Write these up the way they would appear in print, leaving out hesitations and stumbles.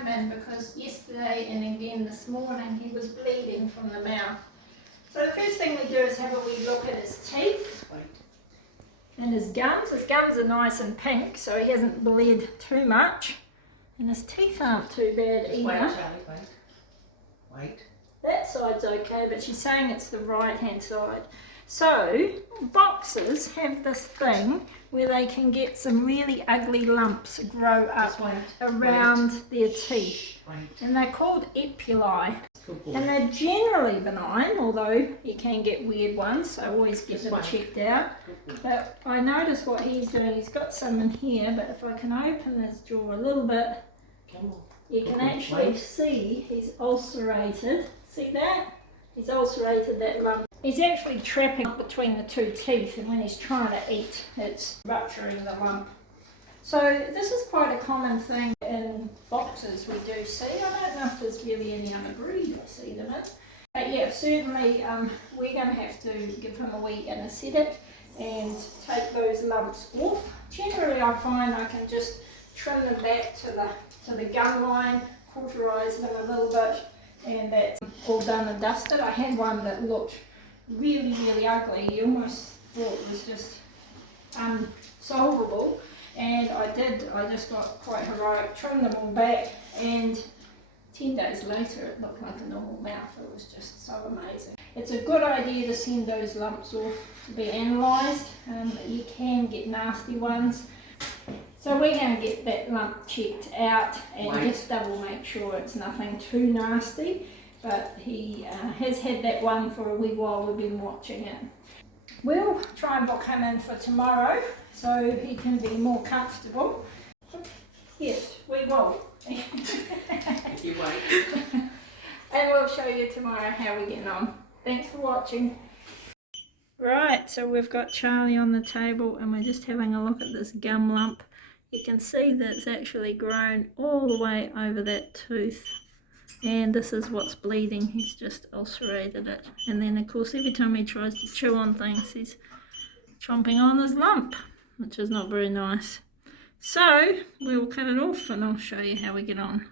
come in because yesterday and again this morning he was bleeding from the mouth. So the first thing we do is have a wee look at his teeth and his gums. His gums are nice and pink, so he hasn't bled too much. And his teeth aren't too bad either. Wait, Charlie, wait. That side's okay, but she's saying it's the right-hand side. So, boxers have this thing where they can get some really ugly lumps grow up around their teeth. And they're called epuli. And they're generally benign, although you can get weird ones, so always get them checked out. But I notice what he's doing, he's got some in here, but if I can open his jaw a little bit, you can actually see he's ulcerated. See that? He's ulcerated that lump. He's actually trapping between the two teeth, and when he's trying to eat, it's rupturing the lump. So this is quite a common thing in boxers we do see. I don't know if there's really any other breed I see them in. But yeah, certainly we're going to have to give him a wee anaesthetic and take those lumps off. Generally I find I can just trim them back to the gum line, cauterise them a little bit, and that's all done and dusted. I had one that looked really, really ugly. You almost thought it was just unsolvable, and I just got quite heroic, trimmed them all back, and 10 days later it looked like a normal mouth. It was just so amazing. It's a good idea to send those lumps off to be analysed. You can get nasty ones. So we're going to get that lump checked out and just double make sure it's nothing too nasty. But he has had that one for a wee while. We've been watching it. We'll try and book him in for tomorrow so he can be more comfortable. Yes, we will. You wait. And we'll show you tomorrow how we're getting on. Thanks for watching. Right, so we've got Charlie on the table and we're just having a look at this gum lump. You can see that it's actually grown all the way over that tooth. And this is what's bleeding. He's just ulcerated it. And then of course every time he tries to chew on things he's chomping on his lump, which is not very nice. So we'll cut it off and I'll show you how we get on.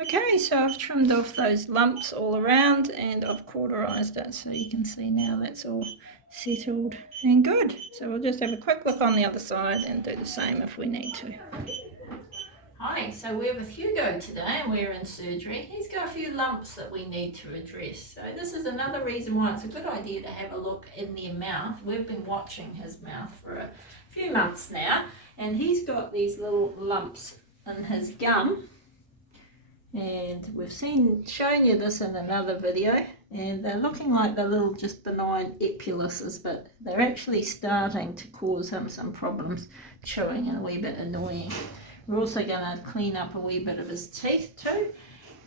Okay, so I've trimmed off those lumps all around and I've cauterized it, so you can see now that's all settled and good. So we'll just have a quick look on the other side and do the same if we need to. Hi, so we're with Hugo today and we're in surgery. He's got a few lumps that we need to address. So this is another reason why it's a good idea to have a look in their mouth. We've been watching his mouth for a few months now, and he's got these little lumps in his gum. And we've shown you this in another video, and they're looking like they're little just benign epulises, but they're actually starting to cause him some problems chewing and a wee bit annoying. We're also going to clean up a wee bit of his teeth too,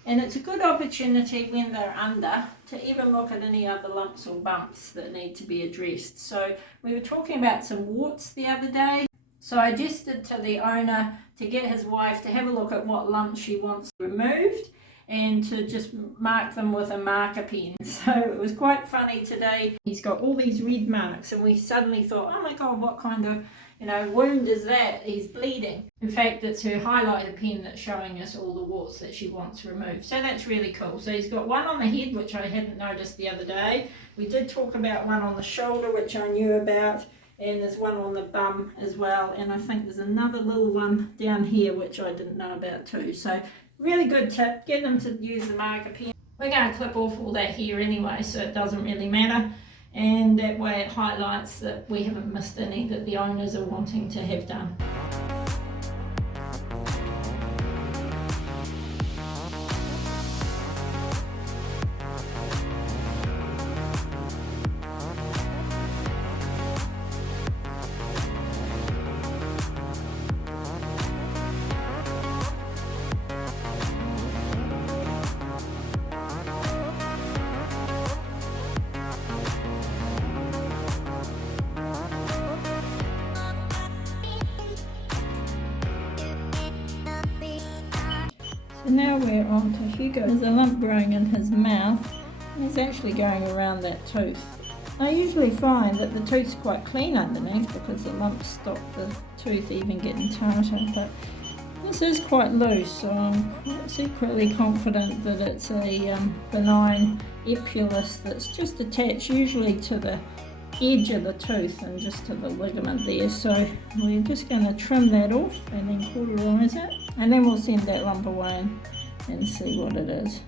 and it's a good opportunity when they're under to even look at any other lumps or bumps that need to be addressed. So we were talking about some warts the other day. So I suggested to the owner to get his wife to have a look at what lumps she wants removed and to just mark them with a marker pen. So it was quite funny today. He's got all these red marks and we suddenly thought, oh my God, what kind of wound is that? He's bleeding. In fact, it's her highlighter pen that's showing us all the warts that she wants removed. So that's really cool. So he's got one on the head, which I hadn't noticed the other day. We did talk about one on the shoulder, which I knew about. And there's one on the bum as well, and I think there's another little one down here which I didn't know about too. So really good tip, get them to use the marker pen. We're going to clip off all that hair anyway, so it doesn't really matter, and that way it highlights that we haven't missed any that the owners are wanting to have done. So now we're on to Hugo. There's a lump growing in his mouth and he's actually going around that tooth. I usually find that the tooth's quite clean underneath because the lumps stop the tooth even getting tartar, but This is quite loose, so I'm quite secretly confident that it's a benign Epulis that's just attached usually to the edge of the tooth and just to the ligament there. So we're just going to trim that off and then cauterize it, and then we'll send that lump away and see what it is.